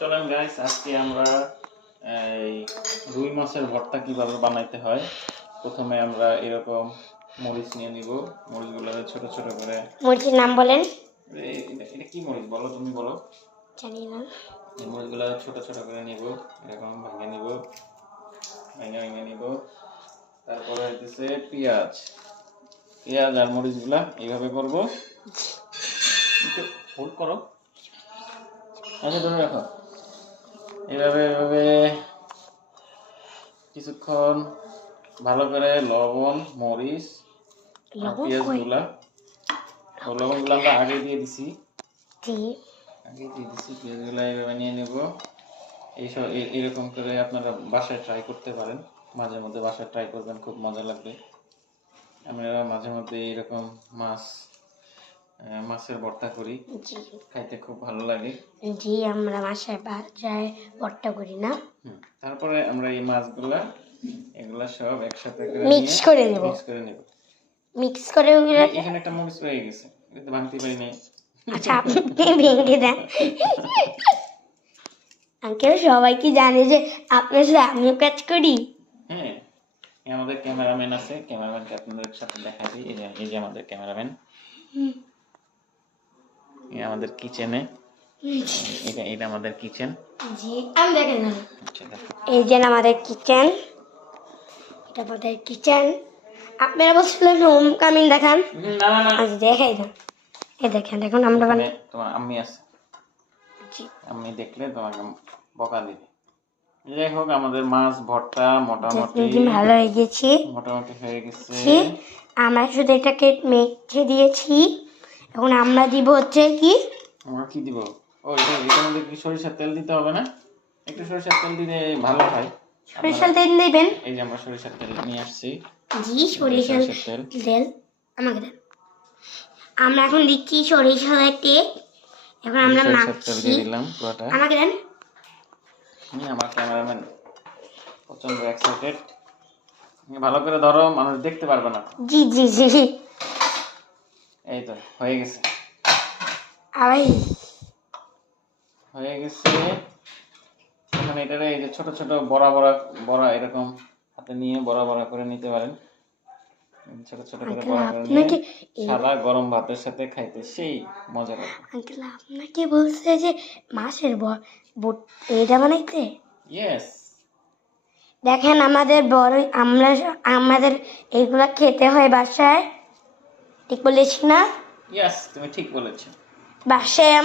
চলেন গাইস, আজকে আমরা এই রুই মাছের ভর্তা কিভাবে বানাইতে হয়। প্রথমে আমরা এরকম মরিচ নিয়ে নিব। মরিচগুলো ছোট ছোট করে। মরিচের নাম বলেন। এটা কি মরিচ বলো, তুমি বলো। জানি না। এই মরিচগুলো ছোট ছোট করে নিব, এরকম ভেঙে নিব, ভেঙে নিব। তারপরে হইতেছে পেঁয়াজ আর মরিচগুলা এইভাবে করব। একটু হোল্ড করো, আচ্ছা ধরে রাখো। এভাবে কিছুক্ষণ ভালো করে লবণ, মরিচ, পেঁয়াজগুলা, লবণগুলো আমরা আগে দিয়ে দিছি। পেঁয়াজগুলা এইভাবে নিয়ে নেব। এইসব এরকম করে আপনারা বাসায় ট্রাই করতে পারেন, মাঝে মধ্যে বাসায় ট্রাই করবেন, খুব মজা লাগবে। আমরা মাঝে মধ্যে এরকম মাছের ভর্তা করি, খাইতে খুব ভালো লাগে। জি, আমরা মাছের ভর্তা করি না। তারপরে আমরা এই মাছগুলা এগুলা সব একসাথে করে মিক্স করে নেব। মিক্স করে এখানে একটা মরিচ হয়ে গেছে, এটা ভাঙতে পারি নাই। আচ্ছা, আপনি ভেঙে দেন। আঙ্কেল, সবাই কি জানে যে আপনার সাথে আমিও কাজ করি? হ্যাঁ, আমাদের ক্যামেরাম্যান আছে, ক্যামেরাম্যানকে আপনাদের সাথে দেখাই দিই। এই যে আমাদের ক্যামেরাম্যান, আমাদের কিচেনে। এটা আমাদের কিচেন। জি, আমি দেখেন। আচ্ছা, এই যে আমাদের কিচেন, এটা আমাদের কিচেন। আপনারা বলছিলেন হোম কামিং দেখান। না না না, আজ দেখাই না। এই দেখেন, এখন আমরা তোমার আম্মি আছে। জি, আম্মি দেখলে তোমাকে বকা দিবে। যাই হোক, আমাদের মাছ ভর্তা মোটামুটি ভালো হয়ে গেছে। হয়ে গেছে। আমরা শুধু এটাকে মেখে দিয়েছি। এখন আমরা দিব হচ্ছে কি, আমরা কি দিব? ও, এটার মধ্যে কি সরিষার তেল দিতে হবে না? একটু সরিষার তেল দিলে ভালো হয়। সরিষার তেল দিবেন। এই যে আমরা সরিষার তেল নিয়ে আসছি। জি, সরিষার তেল আমাকে দেন। আমরা এখন দিচ্ছি সরিষার তেল। এখন আমরা মাখছি। দিলাম পুরোটা। আমাকে দেন। আমার ক্যামেরাম্যান প্রচন্ড এক্সাইটেড। ভালো করে ধরো, মানুষ দেখতে পারবে না। জি জি জি, এই তো হয়ে গেছে। হয়ে গেছে। এখন এটারে এই যে ছোট ছোট বড়া এরকম হাতে নিয়ে বড়া করে নিতে পারেন। ছোট ছোট করে বড়া করে নিয়ে সাদা গরম ভাতের সাথে খাইতে সেই মজা লাগে। আঙ্কেল, আপনাকে বলছে যে মাছের এটা বানাইতে। ইয়েস। দেখেন, আমাদের এইগুলা খেতে হয় বাসায়। ঠিক বলেছি না? ইয়েস, তুমি ঠিক বলেছো। বাসায়